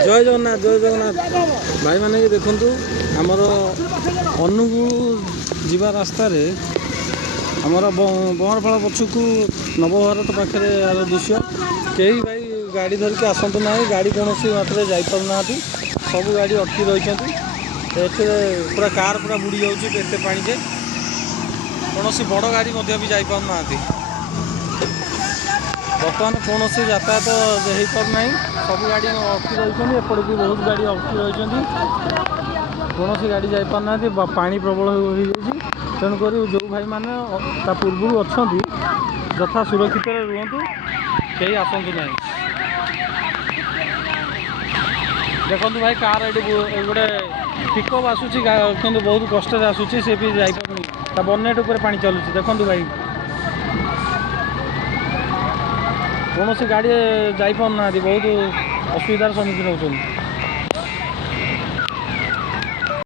जय जगन्नाथ जय जगन्नाथ भाई मैंने देखु आमर अनुगुल जीवा रास्ता आमर बहरफल पछक नवभारत पाखे दृश्य कई भाई गाड़ी धरिकी आसतु ना गाड़ी कौन मात्रा जापना सब गाड़ी अटकी रही पूरा कार पूरा बुड़ी जाते पानी जे कौन बड़ गाड़ी भी जापना बर्तमान कौन यातायात हो पारना सब गाड़ी अटकी रही एपट भी बहुत गाड़ी अटकी रही कौन गाड़ी जापना पानी प्रबल हो तेणुक जो भाई मैंने पूर्व अच्छा यथा सुरक्षित रुहतु कहीं आसतु ना देखो भाई कार ये गोटे पिकअप आसूसी कि बहुत कष्ट आसूसी सी भी जापार बनेट उपर पानी चलुची देखो भाई कौन गाड़ी जापार बहुत असुविधार सम्मुखीन होती।